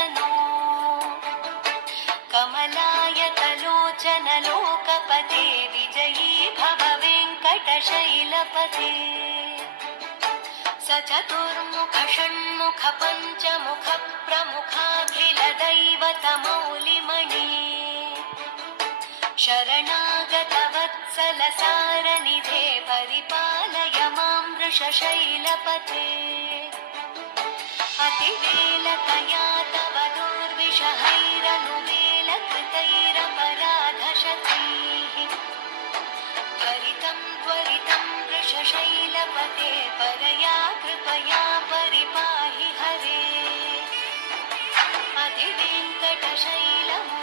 तनो कमलायतलोचन लोकपते विजयी भव वेङ्कटशैलपते स चतुर्मुख षण्मुख पञ्चमुख प्रमुखाखिलदैवतमौलिमणि शरणागतवत्सल सारनिधे परिपालय मां वृषशैलपते अतिवेलतया तव दुर्विषहैरनुवेलकृतैरपराधशतैः त्वरितं त्वरितं वृषशैलपते परया कृपया परिपाहि हरे अधिवेङ्कटशैलम्